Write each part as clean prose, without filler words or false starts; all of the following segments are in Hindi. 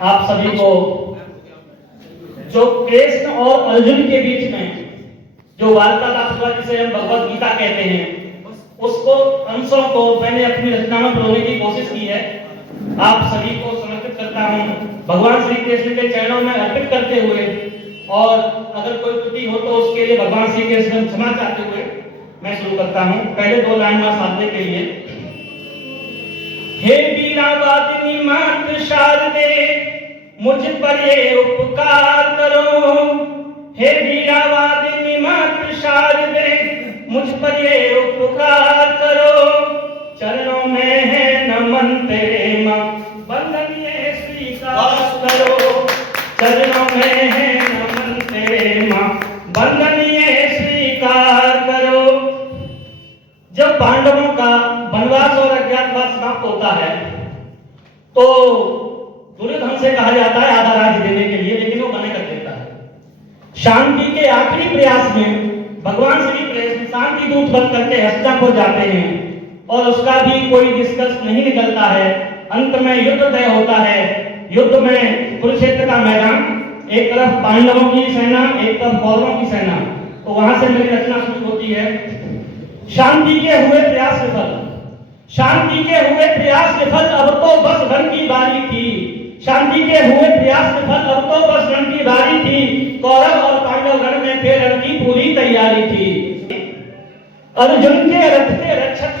आप सभी को जो कृष्ण और अर्जुन के बीच में जो वार्तालाप हुआ, जिसे हम भगवत गीता कहते हैं, उसको अंशों को मैंने अपनी रचना में पिरोने की कोशिश की है। आप सभी को समर्पित करता हूं भगवान श्री कृष्ण के चरणों में अर्पित करते हुए, और अगर कोई त्रुटि हो तो उसके लिए भगवान श्री कृष्ण क्षमा चाहते हुए मैं शुरू करता हूं। पहले दो लाइन में साधने के लिए, हे वीरावादिनी मात शारदे मुझ पर ये उपकार करो, हे वीरावादिनी मात शारदे मुझ पर ये उपकार करो, चरणों में है नमन तेरे मां बंधन ये स्वीकार करो, चरणों में है नमन तेरे मां बंधन ये स्वीकार करो। जब पांडवों का वनवास और अज्ञातवास समाप्त होता है तो दुर्योधन से कहा जाता है आधा राज्य देने के लिए, लेकिन वो मना कर देता है। शांति के आखिरी प्रयास में भगवान श्री कृष्ण शांति दूत बन करके हस्तिनापुर जाते हैं और उसका भी कोई निष्कर्ष नहीं निकलता है। अंत में युद्ध तय होता है। युद्ध में कुरुक्षेत्र का मैदान, एक तरफ पांडवों की सेना, एक तरफ कौरवों की सेना। तो वहां से मेरी रचना शुरू होती है। शांति के हुए प्रयास विफल, शांति के हुए प्रयास विफल, अब तो बस रण की बारी थी। शांति के हुए प्रयास विफल, अब तो बस रण की बारी थी। कौरव और पांडव रण में थे, रण की पूरी तैयारी थी। अर्जुन के रथ के रक्षक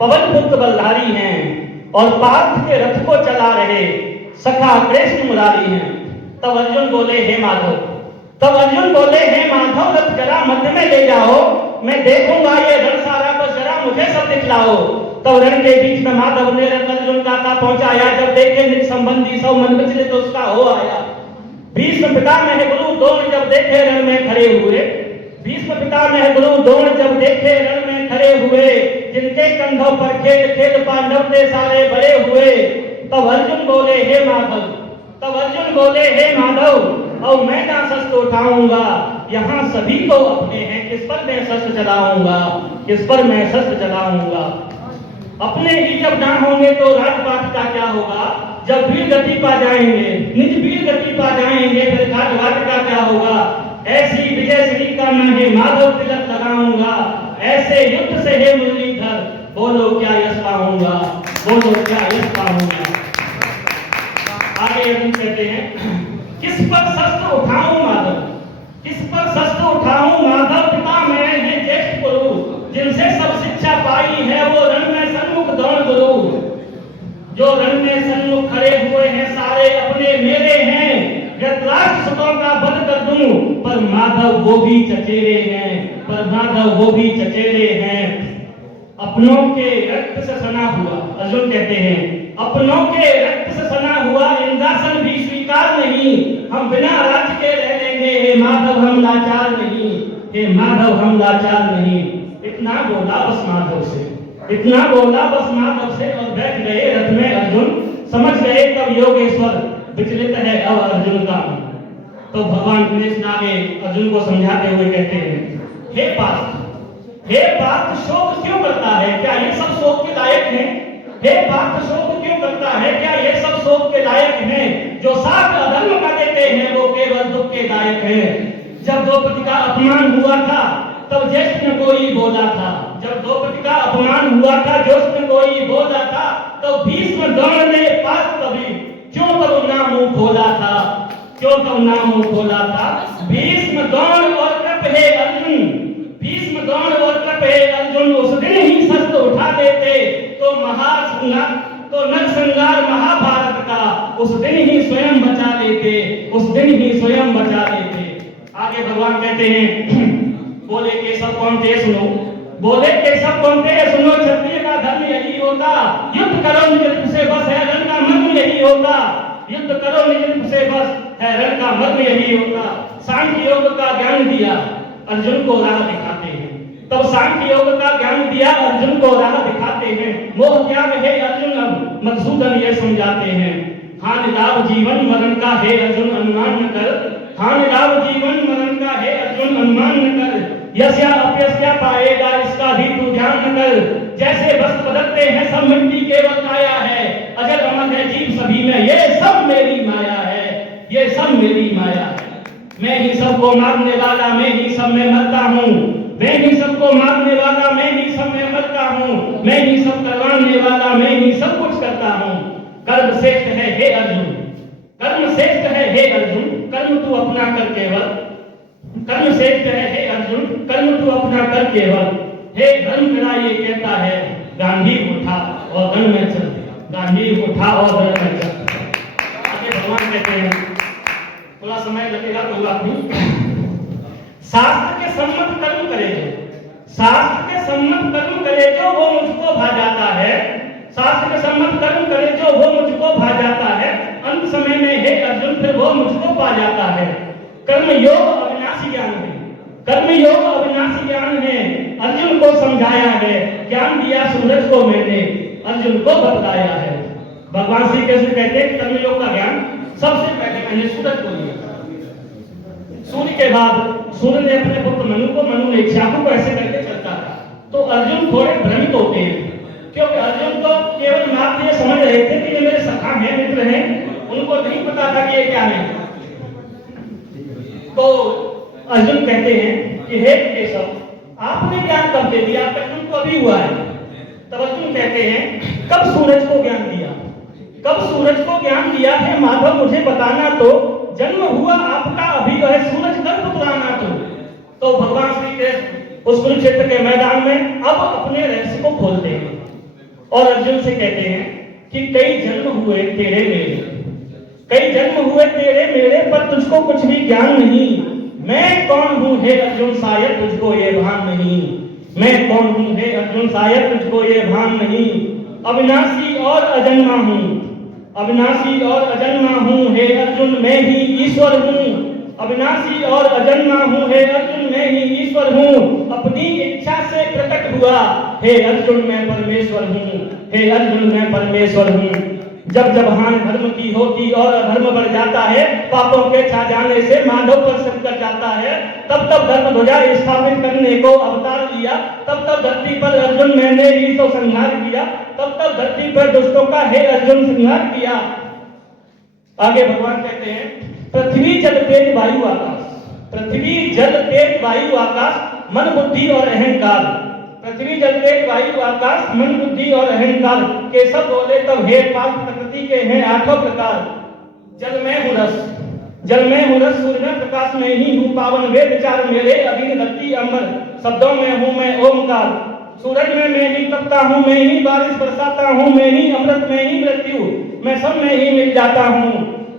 पवन पुत्र बलधारी हैं और पार्थ के रथ को चला रहे सखा कृष्ण मुरारी हैं। तब अर्जुन बोले हे माधव, तब अर्जुन बोले हे माधव, रथ जरा मध्य में ले जाओ, मैं देखूंगा ये रण सारा, बस जरा मुझे सब दिखलाओ। तब रण के बीच में माधव ने रथ अर्जुन का पहुंचाया, जब देखे निज संबंधी सब मन विचलित तो उसका हो आया। भीष्म पितामह गुरु द्रोण जब देखे रण में खड़े हुए, भीष्म पितामह गुरु द्रोण जब देखे रण में खड़े हुए, जिनके कंधों पर खेल खेल पांडव ने सारे बड़े हुए। तब अर्जुन बोले हे माधव, तब अर्जुन बोले हे माधव, और मैं ना शस्त्र उठाऊंगा, यहाँ सभी को अपने हैं, किस पर मैं शस्त्र चलाऊंगा, किस पर मैं शस्त्र चलाऊंगा। अपने ही जब ना होंगे तो राजपाट का क्या होगा, जब वीर गति पा जाएंगे, निज वीर गति पा जाएंगे, फिर घाट का क्या होगा। ऐसी विजय श्री का मैं हे माधव तिलक लगाऊंगा, ऐसे युद्ध से हे मुरलीधर, बोलो क्या यश पाऊंगा, बोलो क्या यश पाऊंगा। आगे अर्जुन कहते हैं, किस पर शस्त्र उठाऊं माधव, किस पर शस्त्र उठाऊं माधव, पिता मैं है ज्येष्ठ गुरु, जिनसे सब शिक्षा पाई है वो रण में सन्मुख दौड़ गुरु। जो रण में सन्मुख खड़े हुए हैं सारे अपने मेरे हैं, धृतराष्ट्र का वध कर दूं, पर माधव वो भी चचेरे हैं, पर माधव वो भी चचेरे हैं। अपनों के रक्त से सना हुआ, अर्जुन कहते हैं, अपनों के रक्त से सना हुआ इंद्रासन भी स्वीकार नहीं, हम बिना राज्य के रह लेंगे, हे माधव हम लाचार नहीं, हे माधव हम लाचार नहीं। इतना बोला बस माधव से, इतना बोला बस माधव से, और बैठ गए रथ में अर्जुन। समझ गए तब योगेश्वर विचलित है अब अर्जुन का। तो भगवान कृष्ण आगे अर्जुन को समझाते हुए कहते हैं, हे पार्थ, हे पार्थ शोक क्यों करता है, क्या ये सब शोक के लायक हैं। हे पार्थ शोक क्यों करता है, क्या ये सब शोक के लायक हैं। जो साथ अधर्म का देते हैं वो केवल दुख के दायक है। जब द्रौपदी का अपमान हुआ था तब ज्येष्ठ ने कोई बोला था, जब द्रौपदी का अपमान हुआ था ज्येष्ठ ने कोई बोला था, तो भीष्म द्रोण ने पार्थ कभी क्यों तब ना मुंह खोला था, क्यों तब ना मुंह खोला था। भीष्म द्रोण और कृप हे अर्जुन, भीष्म द्रोण और कृप हे अर्जुन, उस दिन ही शस्त्र उठा देते तो तो नरसंहार महाभारत का उस दिन ही स्वयं बचा लेते, उस दिन ही स्वयं बचा लेते। आगे भगवान कहते हैं, बोले केशव कौन्तेय सुनो, बोले केशव कौन्तेय सुनो, क्षत्रिय का धर्म यही होता, युद्ध करो निज रिपु से बस है रण का मर्म यही होता, युद्ध करो निज रिपु से बस है रण का मर्म यही होता। सांख्य योग का ज्ञान दिया अर्जुन को राह दिखाते हैं, तब सांख्य योग का ज्ञान दिया अर्जुन को राह दिखाते हैं। मोह त्याग है अर्जुन अब मधुसूदन ये समझाते हैं, हानि लाभ जीवन मरण का है अर्जुन अनुमान न कर, हानि लाभ जीवन मरण का है अर्जुन अनुमान न कर, यश या अपयश क्या पाएगा इसका भी तू ध्यान न कर। जैसे वस्त्र बदलते हैं सब मिट्टी केवल काया है, अजर अमर है जीव सभी में, ये सब मेरी माया है, ये सब मेरी माया है। मैं ही सबको मारने वाला, मैं ही सब में मरता हूँ, मैं ही सबको मारने वाला, मैं ही सब में मरता हूँ, मैं ही सब करवाने वाला, मैं ही सब कुछ करता हूँ। कर्म श्रेष्ठ है हे अर्जुन, कर्म श्रेष्ठ है हे अर्जुन, कर्म तू अपना कर केवल, कर्म श्रेष्ठ है हे अर्जुन, कर्म तू अपना कर केवल। हे धर्म मेरा ये कहता है, गांधी उठा और रण में चल, गांधी उठा और रण में चल। आगे भगवान कहते हैं, थोड़ा समय लगेगा कोई बात नहीं। शास्त्र के सम्मत कर्म करे जो, शास्त्र के सम्मत कर्म करे जो वो मुझको भा जाता है, शास्त्र के सम्मत कर्म करे जो वो मुझको भा जाता है, अंत समय में हे अर्जुन फिर वो मुझको पा जाता है। कर्म योग अविनाशी ज्ञान है, कर्म योग अविनाशी ज्ञान है, अर्जुन को समझाया है, ज्ञान दिया सूरज को मैंने, अर्जुन को बतलाया है। भगवान श्री कृष्ण कहते हैं कर्म योग का ज्ञान सबसे पहले मैंने सूरज को दिया, सूर्य के बाद सूर्य ने अपने पुत्र मनु को, मनु ने इक्ष्वाकु को, ऐसे करके चलता था। तो अर्जुन थोड़े भ्रमित होते हैं, क्योंकि अर्जुन तो केवल मात्र ये समझ रहे थे कि ये मेरे सखा हैं, मित्र हैं, उनको नहीं पता था कि ये क्या है। तो अर्जुन कहते हैं कि हे केशव, आपने ज्ञान कब दे दिया, अर्जुन को अभी हुआ है। तब अर्जुन कहते हैं कब सूरज को ज्ञान दिया, कब सूरज को ज्ञान दिया है माधव, मुझे बताना तो, जन्म हुआ आपका अभी है, सूरज कब पुत्राना तो भगवान श्री कृष्ण उस कुरुक्षेत्र के मैदान में अब अपने रहस्य को खोलते हैं और अर्जुन से कहते हैं कि कई जन्म हुए तेरे मेरे, कई जन्म हुए तेरे मेरे, पर तुझको कुछ भी ज्ञान नहीं। मैं कौन हूँ हे अर्जुन, शायद तुझको ये भान नहीं, मैं कौन हूँ हे अर्जुन, शायद तुझको ये भान नहीं। अविनाशी और अजन्मा हूँ, अविनाशी और अजन्मा हूँ हे अर्जुन, मैं ही ईश्वर हूँ, अविनाशी और अजन्मा हूँ हे अर्जुन, मैं ही ईश्वर हूँ। अपनी इच्छा से प्रकट हुआ हे अर्जुन, मैं परमेश्वर हूँ, हे अर्जुन मैं परमेश्वर हूँ। जब जब हानि धर्म की होती और अधर्म बढ़ जाता है, पापों के छा जाने से मानव पर संकट जाता है, तब तब धर्म ध्वजा स्थापित करने को अवतार लिया, तब तब धरती पर अर्जुन मैंने ही तो संहार किया, तब तब धरती पर दुष्टों का हे अर्जुन संहार किया। आगे भगवान कहते हैं पृथ्वी जल तेज वायु आकाश, पृथ्वी जल तेज वायु आकाश, मन बुद्धि और अहंकार, पृथ्वी जल तेज वायु आकाश, मन बुद्धि और अहंकार के सब बोले तब हे पार्थ प्रकृति के हैं आठों प्रकार। जल में हूँ रस, जल में हूँ रस, सूर्य में प्रकाश में ही हूँ पावन, वेद चार मेरे अधीन धरती अमर, शब्दों में हूँ मैं ओमकार। सूरज में मैं ही तपता हूँ, मैं ही बारिश बरसाता हूँ, मैं ही अमृत में ही मृत्यु, मैं सब में ही मिल जाता हूँ।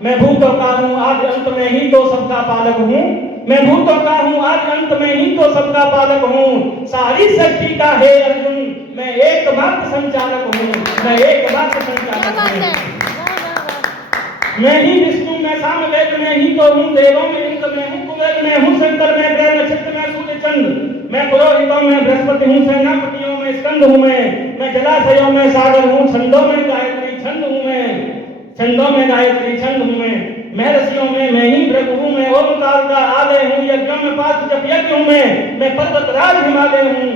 मैं भूतों का हूँ आज अंत में ही तो सबका पालक हूँ, मैं भूतों का हूँ आज अंत में ही तो सबका पालक हूँ। सारी सृष्टि का हे अर्जुन मैं एकमात्र संचालक हूँ, मैं एकमात्र संचालक हूँ। मैं ही विष्णु मैं सामवेद में ही तो हूँ, देवों में इंद्र में हूँ, कुबेर में हूँ, शंकर में ग्रह नक्षत्र में सूर्य चंद्र, मैं पुरोहितों में बृहस्पति हूँ, सेनापतियों में स्कंद हूँ, मैं जलाशयों में सागर हूँ, छंदों में गायत्री छंद हूँ, मैं छंदों में गायत्री छंद हूँ, मैं ऋषियों में मैं ही भृगु हूँ, मैं ओमकार का आलय हूँ, यज्ञों में पार्थ जप यज्ञ हूँ, मैं पर्वतराज हिमालय हूँ,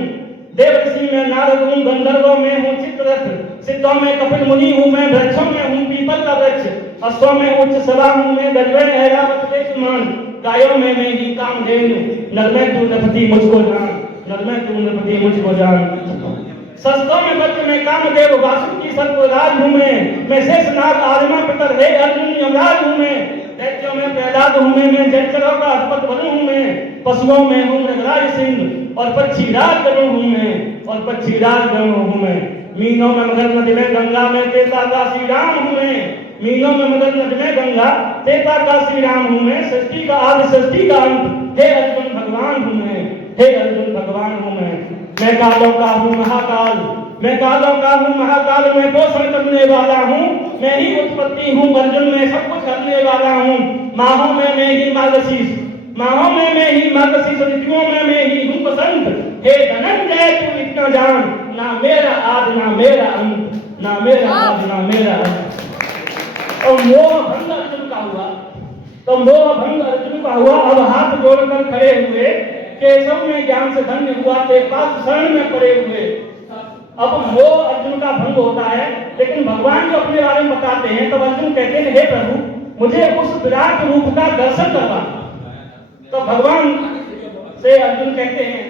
देव ऋषि में नारद हूँ, गंधर्वों में हूँ चित्ररथ, सिद्धों में कपिल मुनि हूँ, मैं वृक्षों में हूँ पीपल का वृक्ष, अश्वों में उच्च सभा हूँ, मैं गजबे ऐरावत वेगमान, गायों में मैं ही कामधेनु, नर में तू नृपति मुझको जान, नर में तू नृपति मुझको जान। शस्त्रों में वज्र में कामदेव, वासुकी सर्पराज हूँ मैं शेषनाग आदिमा पितर हे अर्जुन यमराज हूँ मैं, दैत्यों में प्रहलाद हूँ मैं जलचरों का अधिपति बनु हूँ मैं, पशुओं में हूँ मृगराज सिंह और पक्षीराज गरुड़ हूँ मैं, और पक्षीराज गरुड़ हूँ मैं। मीनों में मगध नदी में गंगा में तेता का श्री राम हूँ मैं, मीनों में मगध नदी में गंगा तेता का श्री राम हूँ मैं, सृष्टि का आदि सृष्टि का अंत हे अर्जुन भगवान हूँ मैं, हे अर्जुन भगवान हूँ मैं कालों का हूँ महाकाल, मैं कालों का हूँ महाकाल, मैं पोषण करने वाला हूँ, मैं ही उत्पत्ति हूँ अर्जुन, मैं सब कुछ करने वाला हूँ। माहों में मैं ही मार्गशीर्ष, माहों में मैं ही मार्गशीर्ष, ऋतुओं में मैं ही हूँ बसंत, हे धनंजय तू इतना जान, ना मेरा आदि ना मेरा अंत, ना मेरा आदि ना मेरा अंत। और मोह भंग अर्जुन का हुआ, तो मोह भंग अर्जुन का हुआ। अब हाथ जोड़कर खड़े हुए, केशव में ज्ञान से धन्य हुआ, ते पास शरण में पड़े हुए। अब वो अर्जुन का भंग होता है, लेकिन भगवान जो अपने बारे में बताते हैं तब अर्जुन कहते हैं हे प्रभु मुझे उस विराट रूप का दर्शन करवा। तो भगवान से अर्जुन कहते हैं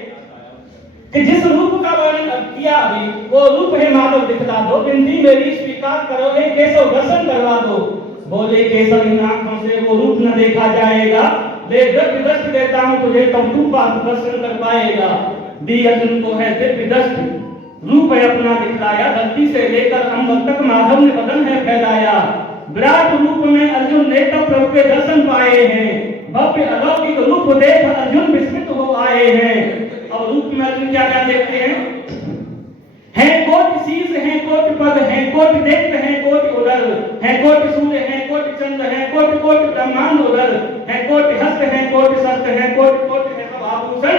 कि जिस रूप का वर्णन किया अभी वो रूप है माधव दिखला दो, विनती मेरी स्वीकार करो, हे केशव दर्शन करवा दो। बोले केशव इन आंखों से वो रूप न देखा जाएगा, ले दिव्य दृष्टि देता हूं तुझे तब तू दर्शन कर पाएगा। दी अर्जुन को है दिव्य दृष्टि, रूप है अपना दिखलाया, धरती से लेकर अंबर तक माधव ने बदन है फैलाया। विराट रूप में अर्जुन ने तब प्रभु के दर्शन पाए हैं, भव्य अलौकिक रूप देख अर्जुन विस्मित हो आए हैं। अब रूप में अर्जुन क्या क्या देखते हैं कोटि शीश है कोटि पद है कोटि दैत्य है कोटि उदर है कोटि सूर्य है कोटि चंद्र है कोटि कोटि ब्रह्मांड उदर है कोटि हस्त है कोटि शस्त्र है कोटि कोटि है सब आभूषण।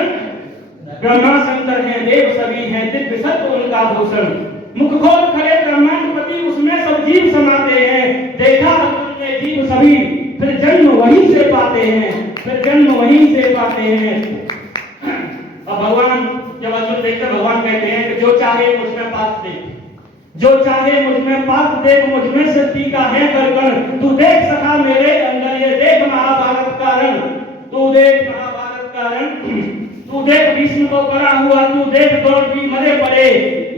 ब्रह्मा शंकर है देव सभी है दिव्य सत्य उनका भूषण। मुख खोल खड़े ब्रह्मांडपति उसमें सब जीव समाते हैं, देखा अर्जुन ने जीव सभी फिर जन्म वहीं से पाते हैं, फिर जन्म वहीं से पाते हैं। अब भगवान जब अर्जुन देखते भगवान कहते हैं कि जो चाहे मुझ में पाप देख, जो चाहे मुझ में पाप देख, मुझ में शक्ति का है करगण। तू देख सखा मेरे अंदर ये देख महाभारत का रण, तू देख महाभारत का रण, तू देख भीष्म को पड़ा हुआ, तू देख द्रौपदी मरे पड़े,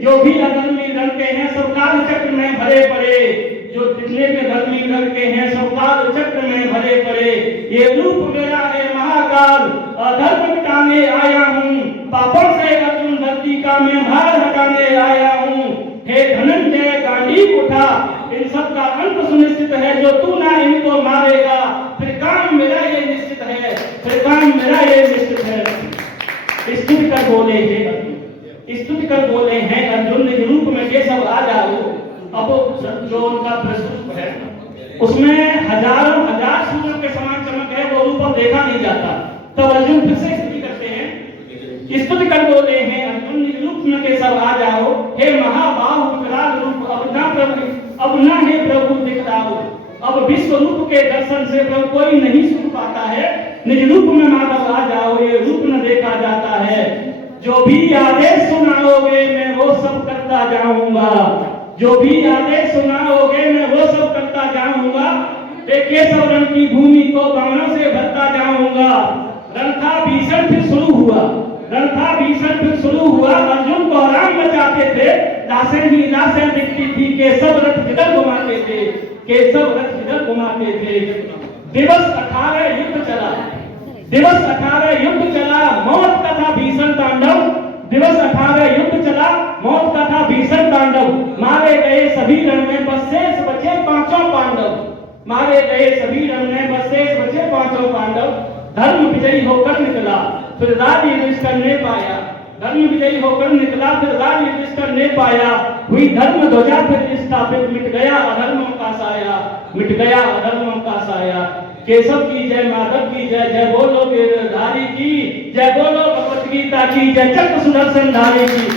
जो भी अधर्मी रण के हैं सब काल चक्र में भरे पड़े, जो जितने भी धर्मी रण के हैं सब काल चक्र में भरे पड़े। ये रूप मेरा है महाकाल, अधर्म मिटाने आया हूँ, पापों से अर्जुन धरती का मैं भार हटाने आया हूँ। हे धनंजय गांडीव उठा, इन सब का अंत सुनिश्चित है, जो तू ना इनको मारेगा फिर काम मेरा ये निश्चित है, फिर काम मेरा ये निश्चित है। स्तुति कर बोले हे अर्जुन, स्तुति कर बोले हैं अर्जुन निज रूप में के सब आ जाओ। अब जो उनका प्रस्तुत है उसमें हजारों हजार सूर्य के समान चमक है, वो रूप अब देखा नहीं जाता। तब अर्जुन फिर से स्तुति करते हैं, स्तुति कर बोले हैं अर्जुन निज रूप में के सब आ जाओ। हे महाबाहु विकराल रूप अब ना प्रभु, अब ना हे प्रभु दिखलाओ। अब विश्व रूप के दर्शन से प्रभु कोई नहीं सुन पाता है, निज रूप में माधव आ जाओ, ये रूप न देखा जाता है। जो भी आदेश सुनाओगे मैं वो सब करता जाऊंगा, जो भी आदेश सुनाओगे मैं वो सब करता जाऊंगा। केशव रण की भूमि को बाणों से भरता जाऊंगा। रणथा भीषण फिर शुरू हुआ, रणथा भीषण फिर शुरू हुआ। अर्जुन को आराम मचाते थे, लाशें ही लाशें दिखती थी, केशव रथ जिधर घुमाते थे, केशव रथ जिधर घुमाते थे। दिवस 18 युद्ध चला, दिवस 18 युद्ध चला, मौत का था भीषण तांडव। दिवस 18 युद्ध चला, मौत का था भीषण तांडव। मारे गए सभी रण में बस शेष बचे पांचों पांडव, मारे गए सभी रण में बस शेष बचे पांचों पांडव। धर्म विजयी होकर निकला फिर राज्य युधिष्ठिर ने पाया, धर्म विजयी होकर निकला फिर राज्य युधिष्ठिर ने पाया। हुई धर्म ध्वजा फिर स्थापित, मिट गया अधर्मों का साया, मिट गया अधर्मों का साया। केशव की जय, माधव की जय, जय बोलो गिरधारी की जय, बोलो भगवत गीता की जय, चक्र सुदर्शन धारी की।